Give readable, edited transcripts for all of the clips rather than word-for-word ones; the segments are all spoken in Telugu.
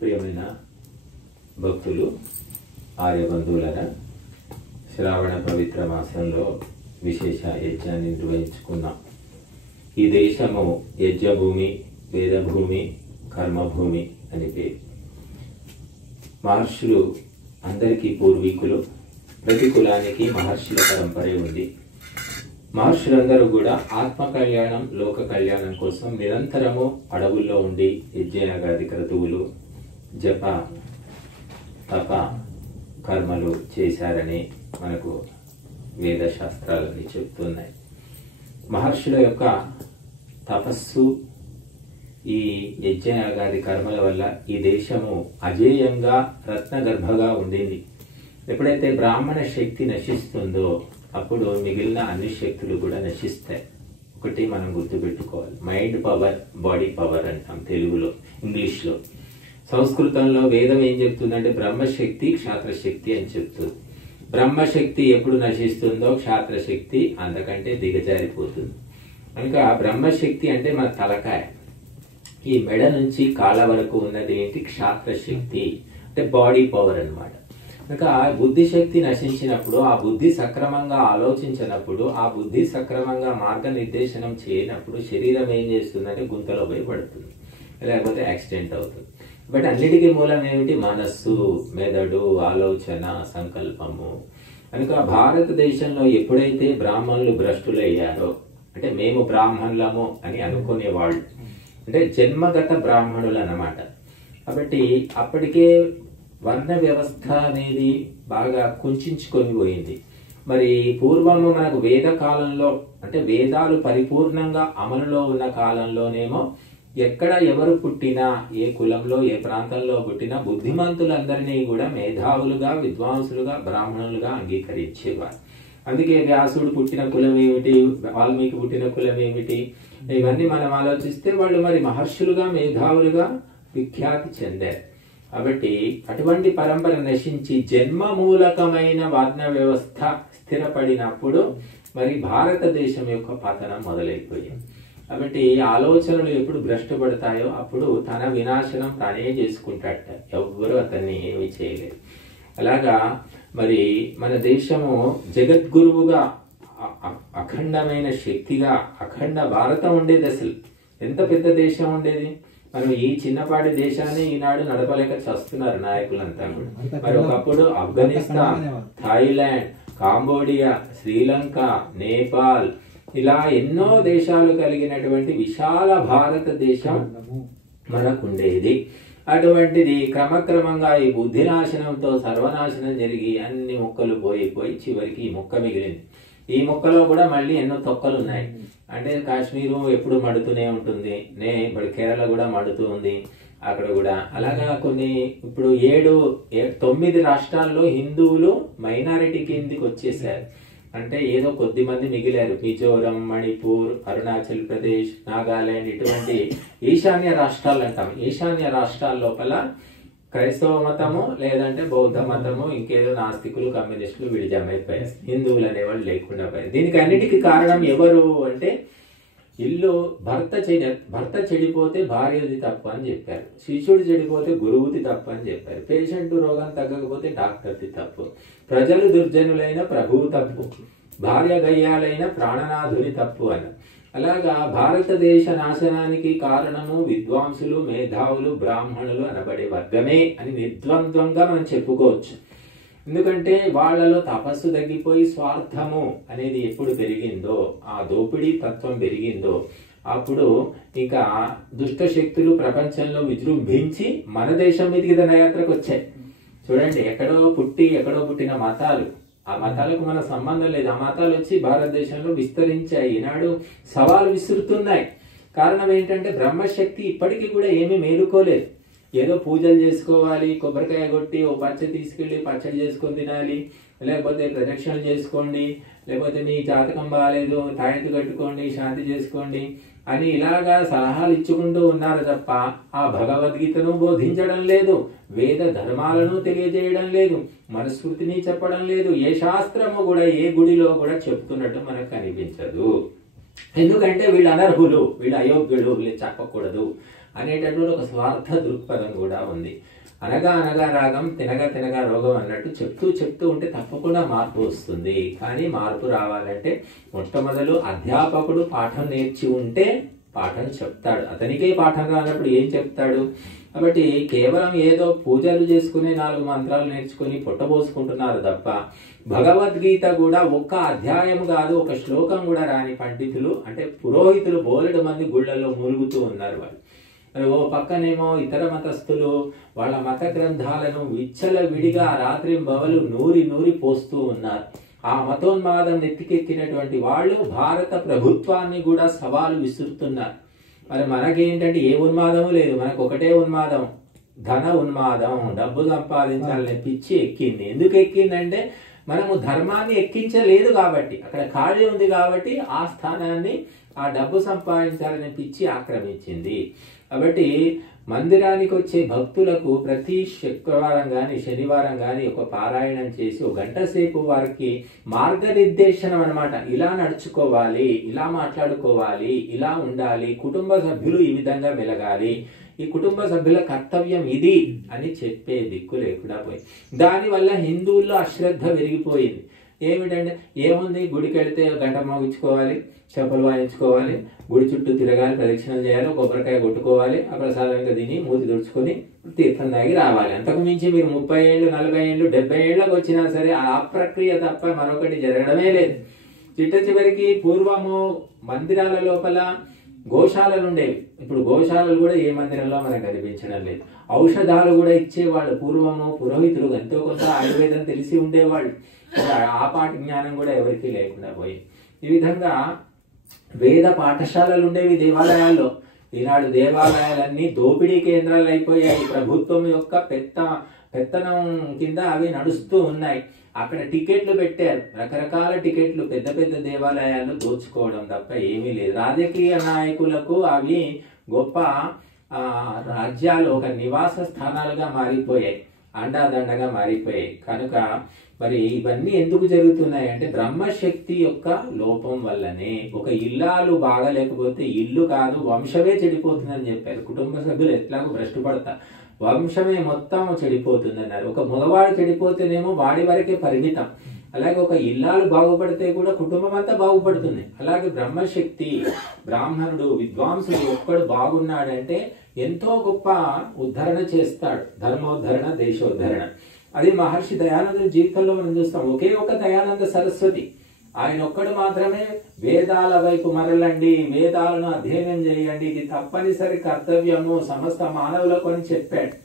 ప్రియమైన భక్తులు ఆర్యబంధువులరా, శ్రావణ పవిత్ర మాసంలో విశేష యజ్ఞాన్ని నిర్వహించుకున్నాం. ఈ దేశము యజ్ఞభూమి, వేదభూమి, కర్మభూమి అని పేరు. మహర్షులు అందరికీ పూర్వీకులు. ప్రతి కులానికి మహర్షుల పరంపరే ఉంది. మహర్షులందరూ కూడా ఆత్మ కళ్యాణం, లోక కళ్యాణం కోసం నిరంతరము అడవుల్లో ఉండి యజ్ఞయాగాది క్రతువులు, జప తప కర్మలు చేశారని మనకు వేద శాస్త్రాలన్నీ చెప్తున్నాయి. మహర్షుల యొక్క తపస్సు, ఈ యజ్ఞయాగాది కర్మల వల్ల ఈ దేశము అజేయంగా రత్నగర్భగా ఉండింది. ఎప్పుడైతే బ్రాహ్మణ శక్తి నశిస్తుందో అప్పుడు మిగిలిన అన్ని శక్తులు కూడా నశిస్తాయి. ఒకటి మనం గుర్తుపెట్టుకోవాలి, మైండ్ పవర్, బాడీ పవర్ అంటాం తెలుగులో. ఇంగ్లీష్లో, సంస్కృతంలో వేదం ఏం చెప్తుందంటే బ్రహ్మశక్తి, క్షాత్రశక్తి అని చెప్తుంది. బ్రహ్మశక్తి ఎప్పుడు నశిస్తుందో క్షాత్రశక్తి అంతకంటే దిగజారిపోతుంది. కనుక బ్రహ్మశక్తి అంటే మన తలకాయ, ఈ మెడ నుంచి కాళ్ళ వరకు ఉన్నది ఏంటి? క్షాత్రశక్తి అంటే బాడీ పవర్ అన్నమాట. కనుక బుద్ధిశక్తి నశించినప్పుడు, ఆ బుద్ధి సక్రమంగా ఆలోచించినప్పుడు, ఆ బుద్ధి సక్రమంగా మార్గనిర్దేశనం చేయనప్పుడు శరీరం ఏం చేస్తుందంటే గుంతలో పోయి పడుతుంది, లేకపోతే యాక్సిడెంట్ అవుతుంది. బట్ అన్నిటికీ మూలం ఏమిటి? మనస్సు, మెదడు, ఆలోచన, సంకల్పము. కనుక భారతదేశంలో ఎప్పుడైతే బ్రాహ్మణులు భ్రష్టులయ్యారో, అంటే మేము బ్రాహ్మణులము అని అనుకునేవాళ్ళు, అంటే జన్మగత బ్రాహ్మణులు అన్నమాట. కాబట్టి అప్పటికే వర్ణ వ్యవస్థ అనేది బాగా కుంచుకొని పోయింది. మరి పూర్వము మనకు వేద కాలంలో, అంటే వేదాలు పరిపూర్ణంగా అమలులో ఉన్న కాలంలోనేమో ఎక్కడ ఎవరు పుట్టినా, ఏ కులంలో ఏ ప్రాంతంలో పుట్టినా బుద్ధిమంతులందరినీ కూడా మేధావులుగా, విద్వాంసులుగా, బ్రాహ్మణులుగా అంగీకరించేవారు. అందుకే వ్యాసుడు పుట్టిన కులం ఏమిటి, వాల్మీకి పుట్టిన కులం ఏమిటి, ఇవన్నీ మనం ఆలోచిస్తే వాళ్ళు మరి మహర్షులుగా, మేధావులుగా విఖ్యాతి చెందారు. కాబట్టి అటువంటి పరంపర నశించి జన్మమూలకమైన వర్ణ వ్యవస్థ స్థిరపడినప్పుడు మరి భారతదేశం యొక్క పతనం మొదలైపోయింది. కాబట్టి ఆలోచనలు ఎప్పుడు భ్రష్టపడతాయో అప్పుడు తన వినాశనం తానే చేసుకుంటాడట, ఎవ్వరూ అతన్ని ఏమీ చేయలేరు. అలాగా మరి మన దేశము జగద్గురువుగా, అఖండమైన శక్తిగా, అఖండ భారతం ఉండేది. అసలు ఎంత పెద్ద దేశం ఉండేది. మనం ఈ చిన్నపాటి దేశాన్ని ఈనాడు నడపలేక చేస్తున్నారు నాయకులంతా కూడా. మరి ఒకప్పుడు ఆఫ్ఘనిస్తాన్, థాయిలాండ్, కాంబోడియా, శ్రీలంక, నేపాల్, ఇలా ఎన్నో దేశాలు కలిగినటువంటి విశాల భారతదేశం మనకుండేది. అటువంటిది క్రమక్రమంగా ఈ బుద్ధి నాశనంతో సర్వనాశనం జరిగి అన్ని మొక్కలు పోయి చివరికి ఈ మొక్క మిగిలింది. ఈ మొక్కలో కూడా మళ్ళీ ఎన్నో తొక్కలు ఉన్నాయి. అంటే కాశ్మీరు ఎప్పుడు మడుతూనే ఉంటుంది, ఇప్పుడు కేరళ కూడా మడుతూ ఉంది అక్కడ కూడా. అలాగా కొన్ని ఇప్పుడు 9 రాష్ట్రాల్లో హిందువులు మైనారిటీ కిందికి వచ్చేసారు. అంటే ఏదో కొద్ది మంది మిగిలారు. మిజోరం, మణిపూర్, అరుణాచల్ ప్రదేశ్, నాగాలాండ్, ఇటువంటి ఈశాన్య రాష్ట్రాలు అంటాం. ఈశాన్య రాష్ట్రాల లోపల క్రైస్తవ మతము, లేదంటే బౌద్ధ మతము, ఇంకేదో నాస్తికులు, కమ్యూనిస్టులు వీళ్ళు జమ అయిపోయారు. హిందువులు అనేవాళ్ళు లేకుండా పోయారు. దీనికి అన్నిటికీ కారణం ఎవరు అంటే ఇల్లు భర్త చెడిపోతే భార్యది తప్పు అని చెప్పారు, శిష్యుడు చెడిపోతే గురువుది తప్పు అని చెప్పారు, పేషెంట్ రోగం తగ్గకపోతే డాక్టర్ది తప్పు, ప్రజలు దుర్జనులైన ప్రభువు తప్పు, భార్య గయ్యాలైన ప్రాణనాథుని తప్పు అని. అలాగా భారతదేశ నాశనానికి కారణము విద్వాంసులు, మేధావులు, బ్రాహ్మణులు అనబడే వర్గమే అని నిర్ద్వంద్వంగా మనం చెప్పుకోవచ్చు. ఎందుకంటే వాళ్లలో తపస్సు తగ్గిపోయి స్వార్థము అనేది ఎప్పుడు పెరిగిందో, ఆ దోపిడీ తత్వం పెరిగిందో అప్పుడు ఇంకా దుష్ట శక్తులు ప్రపంచంలో విజృంభించి మన దేశం మీదకి దండయాత్రకు వచ్చాయి. చూడండి, ఎక్కడో పుట్టిన మతాలు, ఆ మతాలకు మన సంబంధం లేదు. ఆ మతాలు వచ్చి భారతదేశంలో విస్తరించాయి, ఈనాడు సవాలు విసురుతున్నాయి. కారణం ఏంటంటే బ్రహ్మశక్తి ఇప్పటికీ కూడా ఏమీ మేలుకోలేదు. ఏదో పూజలు చేసుకోవాలి, కొబ్బరికాయ కొట్టి ఓ పచ్చడి తీసుకెళ్ళి పచ్చడి చేసుకొని తినాలి, లేకపోతే ప్రదక్షిణలు చేసుకోండి, లేకపోతే మీ జాతకం బాగాలేదు తాయెత్తు కట్టుకోండి, శాంతి చేసుకోండి అని ఇలాగా సలహాలు ఇచ్చుకుంటూ ఉన్నారు తప్ప ఆ భగవద్గీతను బోధించడం లేదు, వేద ధర్మాలను తెలియజేయడం లేదు, మనుస్మృతిని చెప్పడం లేదు. ఏ శాస్త్రము కూడా ఏ గుడిలో కూడా చెప్తున్నట్టు మనకు కనిపించదు. ఎందుకంటే వీళ్ళు అనర్హులు, వీళ్ళు అయోగ్యులు, వీళ్ళు చెప్పకూడదు అనేటటువంటి ఒక స్వార్థ దృక్పథం కూడా ఉంది. అనగా అనగా రాగం, తినగా తినగా రోగం అన్నట్టు చెప్తూ ఉంటే తప్పకుండా మార్పు వస్తుంది. కానీ మార్పు రావాలంటే మొట్టమొదలు అధ్యాపకుడు పాఠం నేర్చి ఉంటే పాఠం చెప్తాడు. అతనికే పాఠం రానప్పుడు ఏం చెప్తాడు? కాబట్టి కేవలం ఏదో పూజలు చేసుకుని 4 మంత్రాలు నేర్చుకుని పొట్టబోసుకుంటున్నారు తప్ప భగవద్గీత కూడా ఒక్క అధ్యాయం కాదు, ఒక శ్లోకం కూడా రాని పండితులు అంటే పురోహితులు బోలెడు మంది గుళ్ళల్లో మురుగుతూ ఉన్నారు. వాళ్ళు ఓ పక్కనేమో ఇతర మతస్థులు వాళ్ళ మత గ్రంథాలను విచ్చల విడిగా రాత్రింబవలు నూరి పోస్తూ ఉన్నారు. ఆ మతోన్మాదం నెత్తికెక్కినటువంటి వాళ్ళు భారత ప్రభుత్వాన్ని కూడా సవాలు విసురుతున్నారు. మరి మనకేంటంటే ఏ ఉన్మాదము లేదు, మనకు ఒకటే ఉన్మాదం, ధన ఉన్మాదం, డబ్బు సంపాదించాలనే పిచ్చి ఎక్కింది. ఎందుకు ఎక్కిందంటే మనము ధర్మాన్ని ఎక్కించలేదు కాబట్టి, అక్కడ ఖాళీ ఉంది కాబట్టి ఆ స్థానాన్ని ఆ డబ్బు సంపాదించాలనే పిచ్చి ఆక్రమించింది. కాబట్టి మందిరానికి వచ్చే భక్తులకు ప్రతి శుక్రవారం కానీ శనివారం కానీ ఒక పారాయణం చేసి 1 గంట సేపు వారికి మార్గనిర్దేశనం అనమాట. ఇలా నడుచుకోవాలి, ఇలా మాట్లాడుకోవాలి, ఇలా ఉండాలి, కుటుంబ సభ్యులు ఈ విధంగా మెలగాలి, ఈ కుటుంబ సభ్యుల కర్తవ్యం ఇది అని చెప్పే దిక్కు లేకుండా పోయి దానివల్ల హిందువుల్లో అశ్రద్ధ పెరిగిపోయింది. ఏమిటంటే ఏముంది, గుడికి వెళితే గంట మోగించుకోవాలి, చెప్పులు వాయించుకోవాలి, గుడి చుట్టూ తిరగాలి, ప్రదక్షిణలు చేయాలి, కొబ్బరికాయ కొట్టుకోవాలి, ఆ ప్రసాదంగా తిని మూతి తుడుచుకొని తీర్థం తాగి రావాలి. అంతకు మించి మీరు 30 ఏళ్ళు 40 ఏళ్ళు 70 ఏళ్ళకి వచ్చినా సరే ఆ ప్రక్రియ తప్ప మరొకటి జరగడమే లేదు. చివరికి పూర్వము మందిరాల లోపల గోశాలలు ఉండేవి. ఇప్పుడు గోశాలలు కూడా ఏ మందిరంలో మనకు కనిపించడం లేదు. ఔషధాలు కూడా ఇచ్చేవాళ్ళు. పూర్వము పురోహితులు ఎంతో కొంత ఆయుర్వేదం తెలిసి ఉండేవాళ్ళు. ఆ పాటి జ్ఞానం కూడా ఎవరికి లేకుండా పోయింది. ఈ విధంగా వేద పాఠశాలలు ఉండేవి దేవాలయాల్లో. ఈనాడు దేవాలయాలన్నీ దోపిడీ కేంద్రాలు అయిపోయాయి. ప్రభుత్వం యొక్క పెత్తనం కింద అవి నడుస్తూ ఉన్నాయి. అక్కడ టికెట్లు పెట్టారు, రకరకాల టికెట్లు, పెద్ద దేవాలయాలు దోచుకోవడం తప్ప ఏమీ లేదు. రాజకీయ నాయకులకు అవి గొప్ప రాజ్యాలు, ఒక నివాస స్థానాలుగా మారిపోయాయి, అండాదండగా మారిపోయాయి. కనుక మరి ఇవన్నీ ఎందుకు జరుగుతున్నాయి అంటే బ్రహ్మశక్తి యొక్క లోపం వల్లనే. ఒక ఇల్లాలు బాగలేకపోతే ఇల్లు కాదు వంశమే చెడిపోతుందని చెప్పారు. కుటుంబ సభ్యులు ఎట్లాగో భ్రష్టు పడతారు, వంశమే మొత్తం చెడిపోతుంది అన్నారు. ఒక మగవాడు చెడిపోతేనేమో వాడి వరకే పరిమితం. అలాగే ఒక ఇల్లాలు బాగుపడితే కూడా కుటుంబం అంతా బాగుపడుతుంది. అలాగే బ్రహ్మశక్తి, బ్రాహ్మణుడు, విద్వాంసుడు ఒక్కడు బాగున్నాడంటే ఎంతో గొప్ప ఉద్ధరణ చేస్తాడు. ధర్మోద్ధరణ, దేశోద్ధరణ. అది మహర్షి దయానందుడి జీవితంలో మనం చూస్తాం. ఒకే ఒక దయానంద సరస్వతి, ఆయన ఒక్కడు మాత్రమే వేదాల వైపు మరలండి, వేదాలను అధ్యయనం చేయండి, ఇది తప్పనిసరి కర్తవ్యము సమస్త మానవులకు అని చెప్పాడు.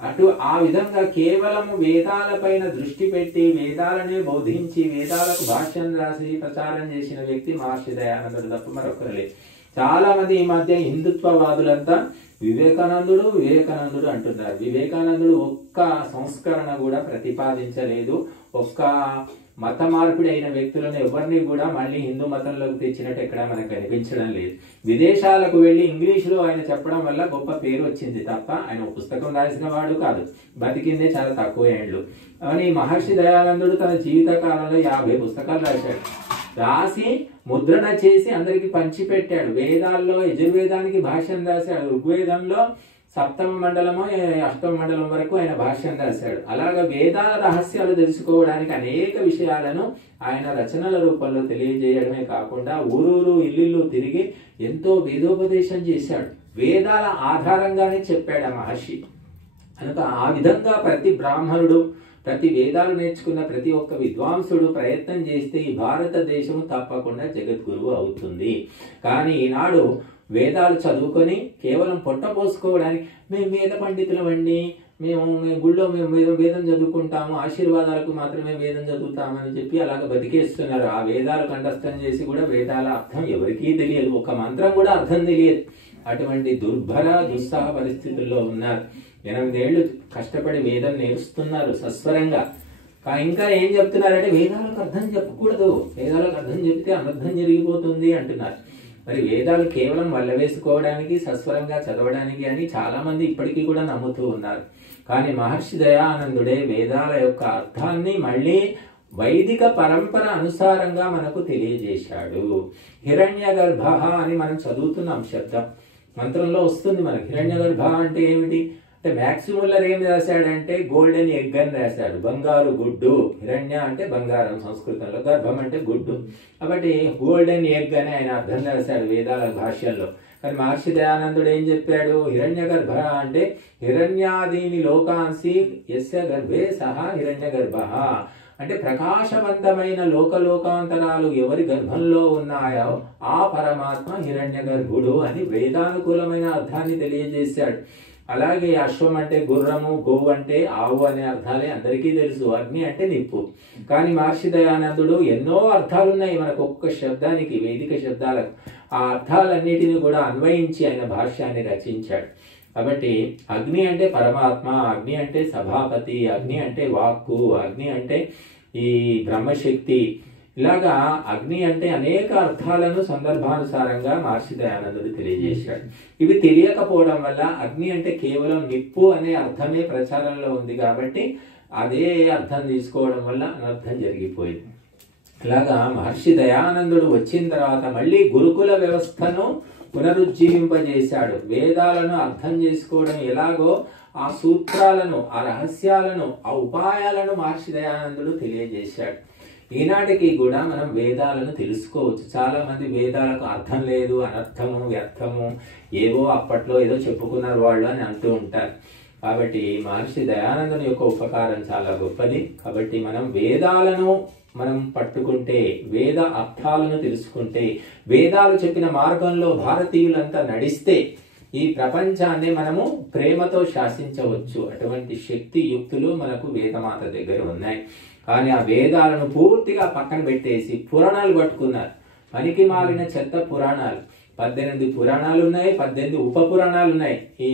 అటు ఆ విధంగా కేవలం వేదాలపైన దృష్టి పెట్టి వేదాలనే బోధించి వేదాలకు భాష్యం రాసి ప్రచారం చేసిన వ్యక్తి మహర్షి దయానందుడు తప్ప మరొకరు లేదు. చాలా మంది ఈ మధ్య హిందుత్వవాదులంతా వివేకానందుడు అంటున్నారు. వివేకానందుడు ఒక్క సంస్కరణ కూడా ప్రతిపాదించలేదు. ఒక్క మత మార్పిడి అయిన వ్యక్తులను ఎవరిని కూడా మళ్ళీ హిందూ మతంలోకి తెచ్చినట్టు ఎక్కడ మనకు కనిపించడం లేదు. విదేశాలకు వెళ్లి ఇంగ్లీషులో ఆయన చెప్పడం వల్ల గొప్ప పేరు వచ్చింది తప్ప ఆయన పుస్తకం రాసిన వాడు కాదు. బతికిందే చాలా తక్కువ ఏండ్లు. కానీ మహర్షి దయానందుడు తన జీవిత కాలంలో 50 పుస్తకాలు రాశాడు. రాసి ముద్రణ చేసి అందరికి పంచిపెట్టాడు. వేదాల్లో యజుర్వేదానికి భాష్యం రాశాడు. ఋగ్వేదంలో 7వ మండలమో 8వ మండలం వరకు ఆయన భాష్యం రాశాడు. అలాగా వేదాల రహస్యాలు తెలుసుకోవడానికి అనేక విషయాలను ఆయన రచనల రూపంలో తెలియజేయడమే కాకుండా ఊరూరు ఇల్లు తిరిగి ఎంతో వేదోపదేశం చేశాడు. వేదాల ఆధారంగానే చెప్పాడు ఆ మహర్షి. కనుక ఆ విధంగా ప్రతి బ్రాహ్మణుడు, ప్రతి వేదాలు నేర్చుకున్న ప్రతి ఒక్క విద్వాంసుడు ప్రయత్నం చేస్తే ఈ భారతదేశం తప్పకుండా జగద్గురువు అవుతుంది. కానీ ఈనాడు వేదాలు చదువుకొని కేవలం పొట్ట పోసుకోవడానికి మేము వేద పండితులమండి, మేము గుళ్ళో వేదం చదువుకుంటాము, ఆశీర్వాదాలకు మాత్రమే వేదం చదువుతామని చెప్పి అలాగ బతికేస్తున్నారు. ఆ వేదాలు కంఠస్థం చేసి కూడా వేదాల అర్థం ఎవరికీ తెలియదు, ఒక మంత్రం కూడా అర్థం తెలియదు. అటువంటి దుర్భర దుస్సాహ పరిస్థితుల్లో ఉన్నారు. 8 ఏళ్ళు కష్టపడి వేదం నేర్చుతున్నారు సస్వరంగా. ఇంకా ఏం చెప్తున్నారంటే వేదాలకు అర్థం చెప్పకూడదు, వేదాలకు అర్థం చెప్తే అనర్థం జరిగిపోతుంది అంటున్నారు. మరి వేదాలు కేవలం వల్లవేసుకోవడానికి, సస్వరంగా చదవడానికి అని చాలా మంది ఇప్పటికీ కూడా నమ్ముతూ ఉన్నారు. కానీ మహర్షి దయానందుడే వేదాల యొక్క అర్థాన్ని మళ్ళీ వైదిక పరంపర అనుసారంగా మనకు తెలియజేశాడు. హిరణ్య గర్భ అని మనం చదువుతున్నాం శబ్దం. మంత్రంలో వస్తుంది మనకి. హిరణ్య గర్భ అంటే ఏమిటి అంటే మ్యాక్సిముల్లర్ ఏం రాశాడంటే గోల్డెన్ ఎగ్ అని రాశాడు, బంగారు గుడ్డు. హిరణ్య అంటే బంగారం సంస్కృతంలో, గర్భం అంటే గుడ్డు. కాబట్టి గోల్డెన్ ఎగ్ అని ఆయన అర్థం రాశాడు వేదాల భాష్యంలో. కానీ మహర్షి దయానందుడు ఏం చెప్పాడు, హిరణ్య గర్భ అంటే హిరణ్యాదీని లోకాంసి యస్య గర్భే సహా హిరణ్య గర్భ అంటే ప్రకాశవంతమైన లోకలోకాంతరాలు ఎవరి గర్భంలో ఉన్నాయో ఆ పరమాత్మ హిరణ్య గర్భుడు అని వేదానుకూలమైన అర్థాన్ని తెలియజేశాడు. అలాగే అశ్వం అంటే గుర్రము, గోవు అంటే ఆవు అనే అర్థాలే అందరికీ తెలుసు. అగ్ని అంటే నిప్పు. కానీ మహర్షి దయానందుడు ఎన్నో అర్థాలు ఉన్నాయి మనకు ఒక్కొక్క శబ్దానికి, వేదిక శబ్దాలకు. ఆ అర్థాలన్నిటిని కూడా అన్వయించి ఆయన భాష్యాన్ని రచించాడు. కాబట్టి అగ్ని అంటే పరమాత్మ, అగ్ని అంటే సభాపతి, అగ్ని అంటే వాక్కు, అగ్ని అంటే ఈ బ్రహ్మశక్తి. ఇలాగా అగ్ని అంటే అనేక అర్థాలను సందర్భానుసారంగా మహర్షి దయానందుడు తెలియజేశాడు. ఇవి తెలియకపోవడం వల్ల అగ్ని అంటే కేవలం నిప్పు అనే అర్థమే ప్రచారంలో ఉంది కాబట్టి అదే అర్థం తీసుకోవడం వల్ల అనర్థం జరిగిపోయింది. ఇలాగా మహర్షి దయానందుడు వచ్చిన తర్వాత మళ్ళీ గురుకుల వ్యవస్థను పునరుజ్జీవింపజేశాడు. వేదాలను అర్థం చేసుకోవడం ఎలాగో ఆ సూత్రాలను, ఆ రహస్యాలను, ఆ ఉపాయాలను మహర్షి దయానందుడు తెలియజేశాడు. ఈనాటికి కూడా మనం వేదాలను తెలుసుకోవచ్చు. చాలా మంది వేదాలకు అర్థం లేదు, అనర్థము, వ్యర్థము, ఏవో అప్పట్లో ఏదో చెప్పుకున్నారు వాళ్ళు అని అంటూ ఉంటారు. కాబట్టి మహర్షి దయానందుని యొక్క ఉపకారం చాలా గొప్పది. కాబట్టి మనం వేదాలను పట్టుకుంటే, వేద అర్థాలను తెలుసుకుంటే, వేదాలు చెప్పిన మార్గంలో భారతీయులంతా నడిస్తే ఈ ప్రపంచాన్ని మనము ప్రేమతో శాసించవచ్చు. అటువంటి శక్తి యుక్తులు మనకు వేదమాత దగ్గర ఉన్నాయి. కానీ ఆ వేదాలను పూర్తిగా పక్కన పెట్టేసి పురాణాలు పట్టుకున్నారు. పనికి మారిన చెత్త పురాణాలు. 18 పురాణాలు ఉన్నాయి, 18 ఉప పురాణాలు ఉన్నాయి. ఈ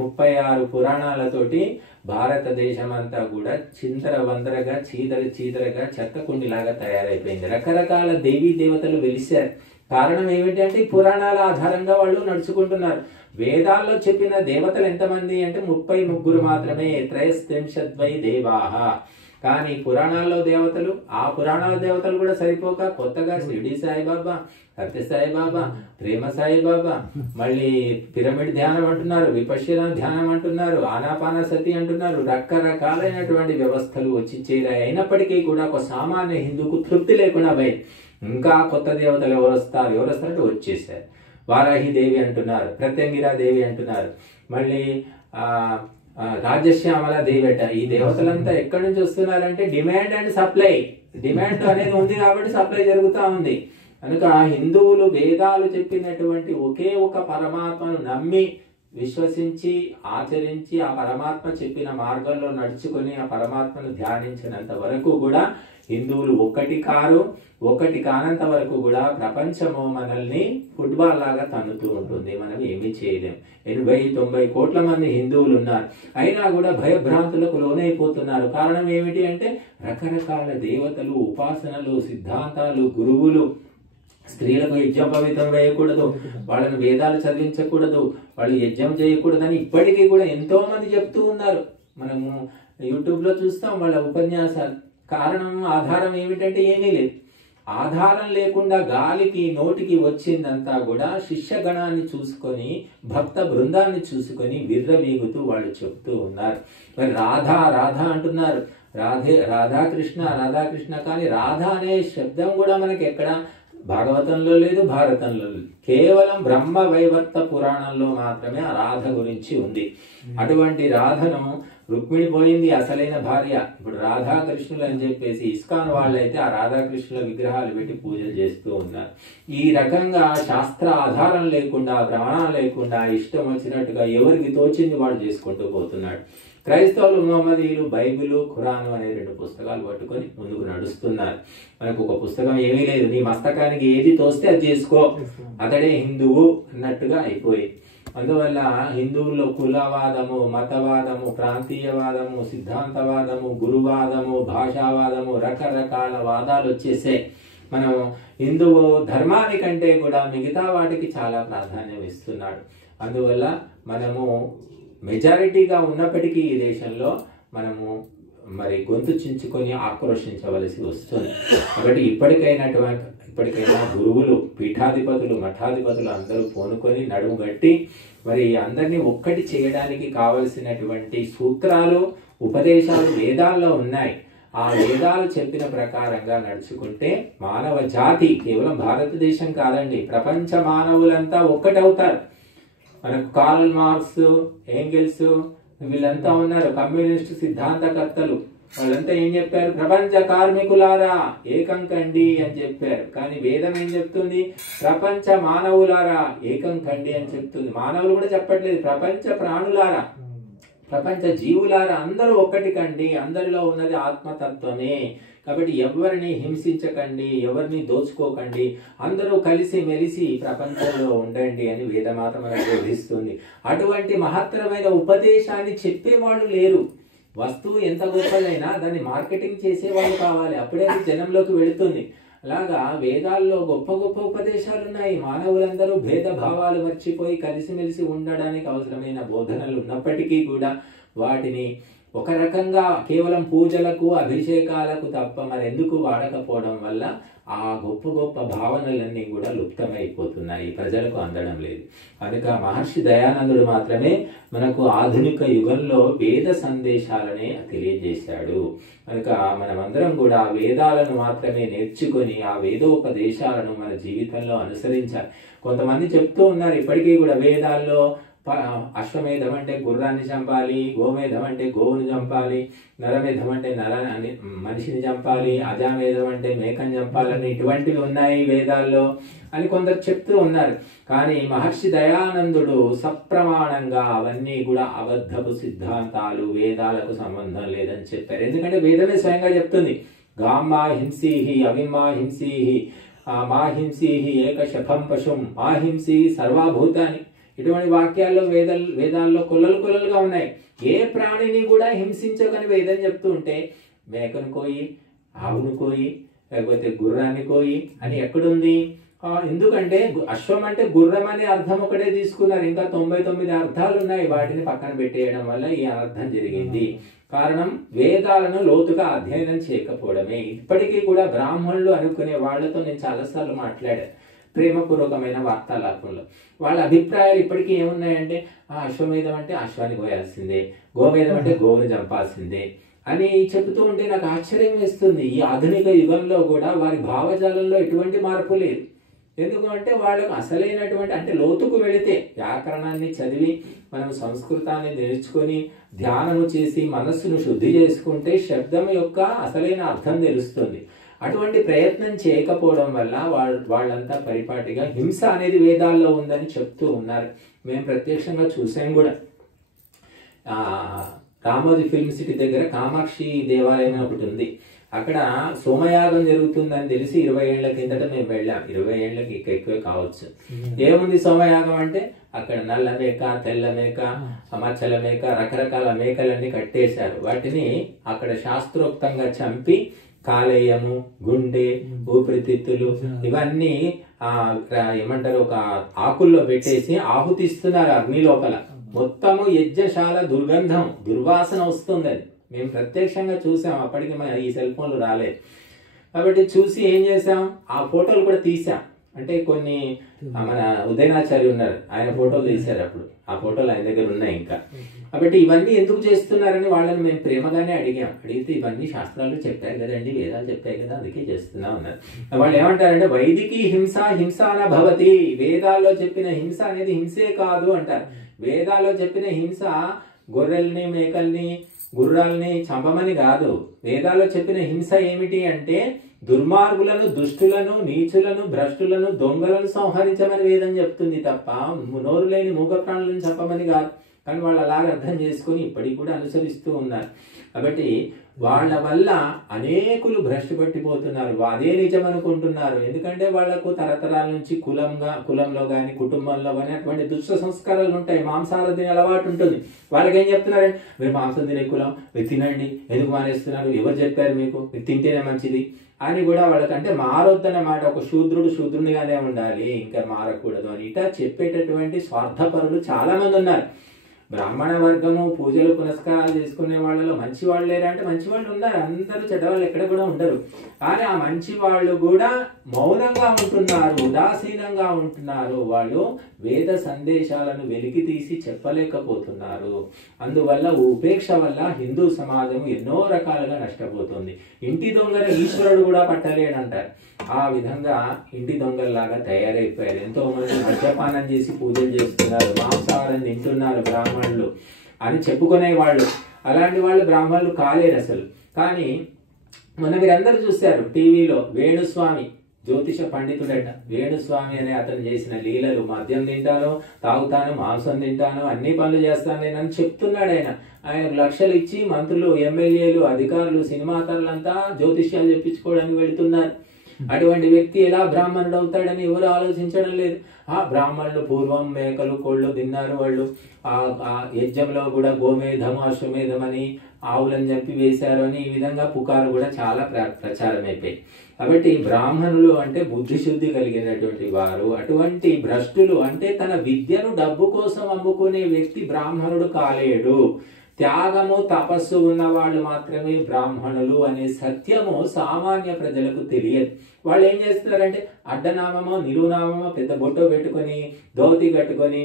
36 పురాణాలతోటి భారతదేశం అంతా కూడా చింతర వందరగా, చీదరగా చెత్త కుండిలాగా తయారైపోయింది. రకరకాల దేవీ దేవతలు వెలిశారు. కారణం ఏమిటి అంటే పురాణాల ఆధారంగా వాళ్ళు నడుచుకుంటున్నారు. వేదాల్లో చెప్పిన దేవతలు ఎంతమంది అంటే 33 మాత్రమే. త్రయస్త్రింశద్వై దేవాహ. కానీ పురాణాల్లో దేవతలు, ఆ పురాణాల దేవతలు కూడా సరిపోక కొత్తగా షిరిడి సాయిబాబా, సత్య సాయిబాబా, ప్రేమ సాయిబాబా, మళ్ళీ పిరమిడ్ ధ్యానం అంటున్నారు, విపశ్యన ధ్యానం అంటున్నారు, ఆనాపానసతి అంటున్నారు. రకరకాలైనటువంటి వ్యవస్థలు వచ్చి చేరాయి. అయినప్పటికీ కూడా ఒక సామాన్య హిందూకు తృప్తి లేకుండా పోయింది. ఇంకా కొత్త దేవతలు ఎవరు వస్తారంటే వచ్చేసారు. వారాహిదేవి అంటున్నారు, ప్రత్యంగిరాదేవి అంటున్నారు, మళ్ళీ రాజశ్యామల దేవట. ఈ దేవతలంతా ఎక్కడి నుంచి వస్తున్నారంటే డిమాండ్ అండ్ సప్లై. డిమాండ్ అనేది ఉంది కాబట్టి సప్లై జరుగుతూ ఉంది. కనుక హిందువులు వేదాలు చెప్పినటువంటి ఒకే ఒక పరమాత్మను నమ్మి, విశ్వసించి, ఆచరించి, ఆ పరమాత్మ చెప్పిన మార్గంలో నడుచుకొని ఆ పరమాత్మను ధ్యానించినంత వరకు కూడా హిందువులు ఒక్కటి కారు. ఒక్కటి కానంత వరకు కూడా ప్రపంచము మనల్ని ఫుట్బాల్ లాగా తన్నుతూ ఉంటుంది. మనం ఏమీ చేయలేం. 80-90 కోట్ల మంది హిందువులు ఉన్నారు. అయినా కూడా భయభ్రాంతులకు లోనైపోతున్నారు. కారణం ఏమిటి అంటే రకరకాల దేవతలు, ఉపాసనలు, సిద్ధాంతాలు, గురువులు. స్త్రీలకు యజ్ఞోపవీతం వేయకూడదు, వాళ్ళని వేదాలు చదివించకూడదు, వాళ్ళు యజ్ఞం చేయకూడదని ఇప్పటికీ కూడా ఎంతో మంది చెప్తూ ఉన్నారు. మనము యూట్యూబ్ లో చూస్తాం వాళ్ళ ఉపన్యాసాలు. కారణం, ఆధారం ఏమిటంటే ఏమీ లేదు. ఆధారం లేకుండా గాలికి నోటికి వచ్చిందంతా కూడా శిష్యగణాన్ని చూసుకొని, భక్త బృందాన్ని చూసుకొని విర్రవీగుతూ వాళ్ళు చెప్తూ ఉన్నారు. మరి రాధా అంటున్నారు, రాధాకృష్ణ. కానీ రాధ అనే శబ్దం కూడా మనకి ఎక్కడ భాగవతంలో లేదు, భారతంలో లేదు. కేవలం బ్రహ్మ వైవర్త పురాణంలో మాత్రమే ఆ రాధ గురించి ఉంది. అటువంటి రాధను రుక్మిణి పోయింది, అసలైన భార్య. ఇప్పుడు రాధాకృష్ణులు అని చెప్పేసి ఇస్కాన్ వాళ్ళైతే ఆ రాధాకృష్ణుల విగ్రహాలు పెట్టి పూజలు చేస్తూ ఉన్నారు. ఈ రకంగా శాస్త్ర ఆధారం లేకుండా, ప్రమాణం లేకుండా ఇష్టం వచ్చినట్టుగా ఎవరికి తోచింది వాడు చేసుకుంటూ పోతున్నాడు. క్రైస్తవులు, మహమ్మదీయులు బైబిల్, ఖురాను అనే 2 పుస్తకాలు పట్టుకొని ముందుకు నడుస్తున్నారు. మనకు ఒక పుస్తకం ఏమీ లేదు, నీ మస్తకానికి ఏది తోస్తే అది చేసుకో, అతడే హిందువు అన్నట్టుగా అయిపోయింది. అందువల్ల హిందువుల్లో కులవాదము, మతవాదము, ప్రాంతీయవాదము, సిద్ధాంతవాదము, గురువాదము, భాషావాదము, రకరకాల వాదాలు వచ్చేసాయి. మనం హిందువు ధర్మానికంటే కూడా మిగతా వాటికి చాలా ప్రాధాన్యం ఇస్తున్నాడు. అందువల్ల మనము మెజారిటీగా ఉన్నప్పటికీ ఈ దేశంలో మనము మరి గొంతు చించుకొని ఆక్రోషించవలసి వస్తుంది. కాబట్టి ఇప్పటికైనా గురువులు, పీఠాధిపతులు, మఠాధిపతులు అందరూ పూనుకొని నడుము గట్టి మరి అందరినీ ఒక్కటి చేయడానికి కావలసినటువంటి సూత్రాలు, ఉపదేశాలు వేదాల్లో ఉన్నాయి. ఆ వేదాలు చెప్పిన ప్రకారంగా నడుచుకుంటే మానవ జాతి, కేవలం భారతదేశం కాదండి, ప్రపంచ మానవులంతా ఒక్కటవుతారు. మనకు కార్ల్ మార్క్స్, ఏంగెల్స్ వీళ్ళంతా ఉన్నారు, కమ్యూనిస్ట్ సిద్ధాంతకర్తలు. వాళ్ళంతా ఏం చెప్పారు? ప్రపంచ కార్మికులారా ఏకం కండి అని చెప్పారు. కానీ వేదం ఏం చెప్తుంది? ప్రపంచ మానవులారా ఏకం కండి అని చెప్తుంది. మానవులు కూడా చెప్పట్లేదు, ప్రపంచ ప్రాణులారా, ప్రపంచ జీవులారా అందరూ ఒక్కటి కండి, అందరిలో ఉన్నది ఆత్మతత్వమే. కాబట్టి ఎవరిని హింసించకండి, ఎవరిని దోచుకోకండి, అందరూ కలిసి మెలిసి ప్రపంచంలో ఉండండి అని వేదమాత మనకు బోధిస్తుంది. అటువంటి మహత్తరమైన ఉపదేశాన్ని చెప్పేవాళ్ళు లేరు. వస్తువు ఎంత గొప్పదైనా దాన్ని మార్కెటింగ్ చేసేవాళ్ళు కావాలి, అప్పుడే అది జనంలోకి వెళుతుంది. అలాగా వేదాల్లో గొప్ప గొప్ప ఉపదేశాలు ఉన్నాయి. మానవులందరూ భేదభావాలు మర్చిపోయి కలిసిమెలిసి ఉండడానికి అవసరమైన బోధనలు ఉన్నప్పటికీ కూడా వాటిని ఒక రకంగా కేవలం పూజలకు, అభిషేకాలకు తప్ప మరెందుకు వాడకపోవడం వల్ల ఆ గొప్ప గొప్ప భావనలన్నీ కూడా లుప్తమైపోతున్నాయి, ప్రజలకు అందడం లేదు. కనుక మహర్షి దయానందుడు మాత్రమే మనకు ఆధునిక యుగంలో వేద సందేశాలనే తెలియజేశాడు. కనుక మనమందరం కూడా వేదాలను మాత్రమే నేర్చుకొని ఆ వేదోపదేశాలను మన జీవితంలో అనుసరించాలి. కొంతమంది చెప్తూ ఉన్నారు ఇప్పటికీ కూడా వేదాల్లో అశ్వమేధం అంటే గుర్రాన్ని చంపాలి, గోమేధం అంటే గోవుని చంపాలి, నరమేధం అంటే మనిషిని చంపాలి, అజామేధం అంటే మేకని చంపాలని ఇటువంటివి ఉన్నాయి వేదాల్లో అని కొందరు చెప్తూ ఉన్నారు. కానీ మహర్షి దయానందుడు సప్రమాణంగా అవన్నీ కూడా అబద్ధపు సిద్ధాంతాలు, వేదాలకు సంబంధం లేదని చెప్పారు. ఎందుకంటే వేదమే స్వయంగా చెప్తుంది, గామ్మా హింసీహి అవిమ్మా హింసీహి మా హింసీహి ఏకశఫం పశుం మా హింసి సర్వభూతాన్ని. ఇటువంటి వాక్యాల్లో వేదాల్లో కొల్లలుగా ఉన్నాయి. ఏ ప్రాణిని కూడా హింసించకని వేదం చెప్తూ ఉంటే మేకను కోయి, ఆవును కోయి, లేకపోతే గుర్రాన్ని కోయి అని ఎక్కడుంది? ఎందుకంటే అశ్వం అంటే గుర్రం అనే అర్థం ఒకటే తీసుకున్నారు, ఇంకా 99 అర్థాలు ఉన్నాయి. వాటిని పక్కన పెట్టేయడం వల్ల ఈ అర్థం జరిగింది. కారణం వేదాలను లోతుగా అధ్యయనం చేయకపోవడమే. ఇప్పటికీ కూడా బ్రాహ్మణులు అనుకునే వాళ్లతో నేను చాలాసార్లు మాట్లాడాను ప్రేమపూర్వకమైన వార్తాలాపంలో. వాళ్ళ అభిప్రాయాలు ఇప్పటికీ ఏమున్నాయంటే అశ్వమేధం అంటే అశ్వాన్ని కోయాల్సిందే, గోమేధం అంటే గోవుని చంపాల్సిందే అని చెబుతూ ఉంటే నాకు ఆశ్చర్యం వేస్తుంది. ఈ ఆధునిక యుగంలో కూడా వారి భావజాలంలో ఎటువంటి మార్పు లేదు. ఎందుకంటే వాళ్ళకు అసలైనటువంటి అంటే లోతుకు వెళితే వ్యాకరణాన్ని చదివి మనం సంస్కృతాన్ని నేర్చుకొని ధ్యానము చేసి మనస్సును శుద్ధి చేసుకుంటే శబ్దం యొక్క అసలైన అర్థం తెలుస్తుంది. అటువంటి ప్రయత్నం చేయకపోవడం వల్ల వాళ్ళంతా పరిపాటిగా హింస అనేది వేదాల్లో ఉందని చెప్తూ ఉన్నారు. మేము ప్రత్యక్షంగా చూసాం కూడా. రామోజీ ఫిల్మ్ సిటీ దగ్గర కామాక్షి దేవాలయం ఒకటి ఉంది. అక్కడ సోమయాగం జరుగుతుందని తెలిసి 20 ఏళ్ల కిందట మేము వెళ్ళాం. 20 ఏళ్ళకి ఎక్కువే కావచ్చు. ఏముంది సోమయాగం అంటే అక్కడ నల్ల మేక, తెల్ల మేక, మచ్చల మేక, రకరకాల మేకలన్నీ కట్టేశారు. వాటిని అక్కడ శాస్త్రోక్తంగా చంపి కాలేయము, గుండె, ఊపిరితిత్తులు ఇవన్నీ ఏమంటారు ఒక ఆకుల్లో పెట్టేసి ఆహుతిస్తున్నారు అగ్ని లోపల. మొత్తము యజ్ఞశాల దుర్గంధం, దుర్వాసన వస్తుంది. మేము ప్రత్యక్షంగా చూసాం. అప్పటికి ఈ సెల్ ఫోన్లు రాలేదు కాబట్టి చూసి ఏం చేసాం, ఆ ఫోటోలు కూడా తీసాం. అంటే కొన్ని మన ఉదయనాచార్య ఉన్నారు, ఆయన ఫోటోలు తీశారు. అప్పుడు ఆ ఫోటోలు ఆయన దగ్గర ఉన్నాయి ఇంకా. కాబట్టి ఇవన్నీ ఎందుకు చేస్తున్నారని వాళ్ళని మేము ప్రేమగానే అడిగాం. అడిగితే ఇవన్నీ శాస్త్రాలు చెప్పారు కదండి, వేదాలు చెప్పాయి కదా, అందుకే చేస్తున్నా ఉన్నారు. వాళ్ళు ఏమంటారంటే వైదికి హింస హింసాన భవతి, వేదాల్లో చెప్పిన హింస అనేది హింసే కాదు అంటారు. వేదాల్లో చెప్పిన హింస గొర్రెల్ని, మేకల్ని, గుర్రాల్ని చంపమని కాదు. వేదాల్లో చెప్పిన హింస ఏమిటి అంటే దుర్మార్గులను, దుష్టులను, నీచులను, భ్రష్టులను, దొంగలను సంహరించమని వేదం చెప్తుంది తప్ప నోరు లేని మూగ ప్రాణులను చంపమని కాదు. కానీ వాళ్ళు అలాగ అర్థం చేసుకుని ఇప్పటికి కూడా అనుసరిస్తూ ఉన్నారు. కాబట్టి వాళ్ళ వల్ల అనేకులు భ్రష్టు పట్టిపోతున్నారు, అదే నిజం అనుకుంటున్నారు. ఎందుకంటే వాళ్లకు తరతరాల నుంచి కులంలో గాని కుటుంబంలో గాని అటువంటి దుష్ట సంస్కారాలు ఉంటాయి. మాంసాలు తినే అలవాటు ఉంటుంది. వాళ్ళకి ఏం చెప్తున్నారంటే మీరు మాంసం తినే కులం, మీరు తినండి, ఎందుకు మానేస్తున్నారు, ఎవరు చెప్పారు మీకు, మీరు తింటేనే మంచిది అని కూడా వాళ్ళకంటే మారొద్దన్నమాట. ఒక శూద్రుడు శూద్రునిగానే ఉండాలి, ఇంకా మారకూడదు అని ఇటా చెప్పేటటువంటి స్వార్థపరులు చాలా మంది ఉన్నారు. బ్రాహ్మణ వర్గము పూజలు పునస్కారాలు చేసుకునే వాళ్ళలో మంచి వాళ్ళు లేరా అంటే మంచి వాళ్ళు ఉన్నారు, అందరూ చెడ్డవాళ్ళు ఎక్కడ కూడా ఉండరు. కానీ ఆ మంచి వాళ్ళు కూడా మౌనంగా ఉంటున్నారు, ఉదాసీనంగా ఉంటున్నారు. వాళ్ళు వేద సందేశాలను వెలికి తీసి చెప్పలేకపోతున్నారు. అందువల్ల ఉపేక్ష వల్ల హిందూ సమాజం ఎన్నో రకాలుగా నష్టపోతుంది. ఇంటి దొంగను ఈశ్వరుడు కూడా పట్టలేడంటారు. ఆ విధంగా ఇంటి దొంగల్లాగా తయారైపోయారు. ఎంతో మంది మద్యపానం చేసి పూజలు చేస్తున్నారు, మాంసాహారం తింటున్నారు బ్రాహ్మణులు అని చెప్పుకునే వాళ్ళు. అలాంటి వాళ్ళు బ్రాహ్మణులు కాలేరు అసలు. కానీ మొన్న మీరందరూ చూశారు టీవీలో వేణుస్వామి, జ్యోతిష పండితుడట వేణుస్వామి అనే అతను చేసిన లీలలు. మద్యం తింటాను, తాగుతాను, మాంసం తింటాను, అన్ని పనులు చేస్తాను నేనని చెప్తున్నాడు. ఆయనకు లక్షలు ఇచ్చి మంత్రులు, ఎమ్మెల్యేలు, అధికారులు, సినిమాకారులంతా జ్యోతిష్యాలు చెప్పించుకోవడానికి వెళుతున్నారు. అటువంటి వ్యక్తి ఎలా బ్రాహ్మణుడు అవుతాడని ఎవరు ఆలోచించడం లేదు. ఆ బ్రాహ్మణులు పూర్వం మేకలు కోళ్ళు తిన్నారు. వాళ్ళు ఆ యజ్ఞంలో కూడా గోమేధము అశ్వమేధం అని ఆవులను చంపి వేశారు అని ఈ విధంగా పుకారు కూడా చాలా ప్రచారం అయిపోయి. కాబట్టి బ్రాహ్మణులు అంటే బుద్ధిశుద్ధి కలిగినటువంటి వారు. అటువంటి భ్రష్టులు అంటే తన విద్యను డబ్బు కోసం అమ్ముకునే వ్యక్తి బ్రాహ్మణుడు కాలేడు. త్యాగము తపస్సు ఉన్న వాళ్ళు మాత్రమే బ్రాహ్మణులు అనే సత్యము సామాన్య ప్రజలకు తెలియదు. వాళ్ళు ఏం చేస్తున్నారంటే అడ్డనామమో నిలువునామమో పెద్ద బొట్టో పెట్టుకొని ధోతి కట్టుకొని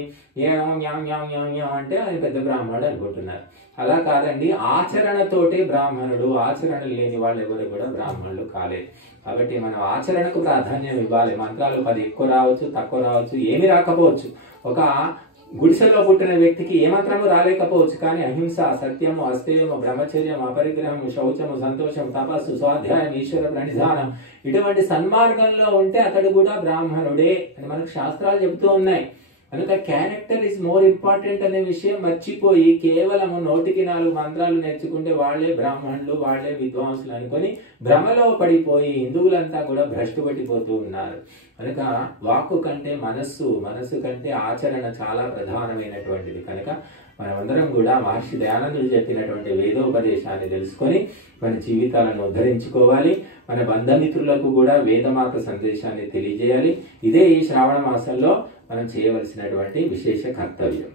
అంటే ఆయన పెద్ద బ్రాహ్మణుడు అనుకుంటున్నారు. అలా కాదండి, ఆచరణతోటే బ్రాహ్మణుడు. ఆచరణ లేని వాళ్ళు ఎవరు కూడా బ్రాహ్మణులు కాలేదు. కాబట్టి మనం ఆచరణకు ప్రాధాన్యం ఇవ్వాలి. మంత్రాలు 10 ఎక్కువ రావచ్చు, తక్కువ రావచ్చు, ఏమి రాకపోవచ్చు. ఒక గుడిసెలో పుట్టిన వ్యక్తికి ఏ మంత్రము రాలేకపోవచ్చు, కానీ అహింస, సత్యము, అస్థేయము, బ్రహ్మచర్యం, అపరిగ్రహము, శౌచము, సంతోషం, తపస్సు, స్వాధ్యాయం, ఈశ్వర ప్రణిధానం ఇటువంటి సన్మార్గంలో ఉంటే అతడు కూడా బ్రాహ్మణుడే అని మనకు శాస్త్రాలు చెబుతూ ఉన్నాయి. కనుక క్యారెక్టర్ ఇస్ మోర్ ఇంపార్టెంట్ అనే విషయం మర్చిపోయి కేవలము 104 మంత్రాలు నేర్చుకుంటే వాళ్లే బ్రాహ్మణులు, వాళ్లే విద్వాంసులు అనుకొని భ్రమలో పడిపోయి హిందువులంతా కూడా భ్రష్టు పట్టిపోతూ ఉన్నారు. కనుక వాక్కు కంటే మనస్సు కంటే ఆచరణ చాలా ప్రధానమైనటువంటిది. కనుక మనమందరం కూడా మహర్షి దయానందుడు చెప్పినటువంటి వేదోపదేశాన్ని తెలుసుకొని మన జీవితాలను ఉద్ధరించుకోవాలి. మన బంధమిత్రులకు కూడా వేదమాత సందేశాన్ని తెలియజేయాలి. ఇదే ఈ శ్రావణ మాసంలో మనం చేయవలసినటువంటి విశేష కర్తవ్యం.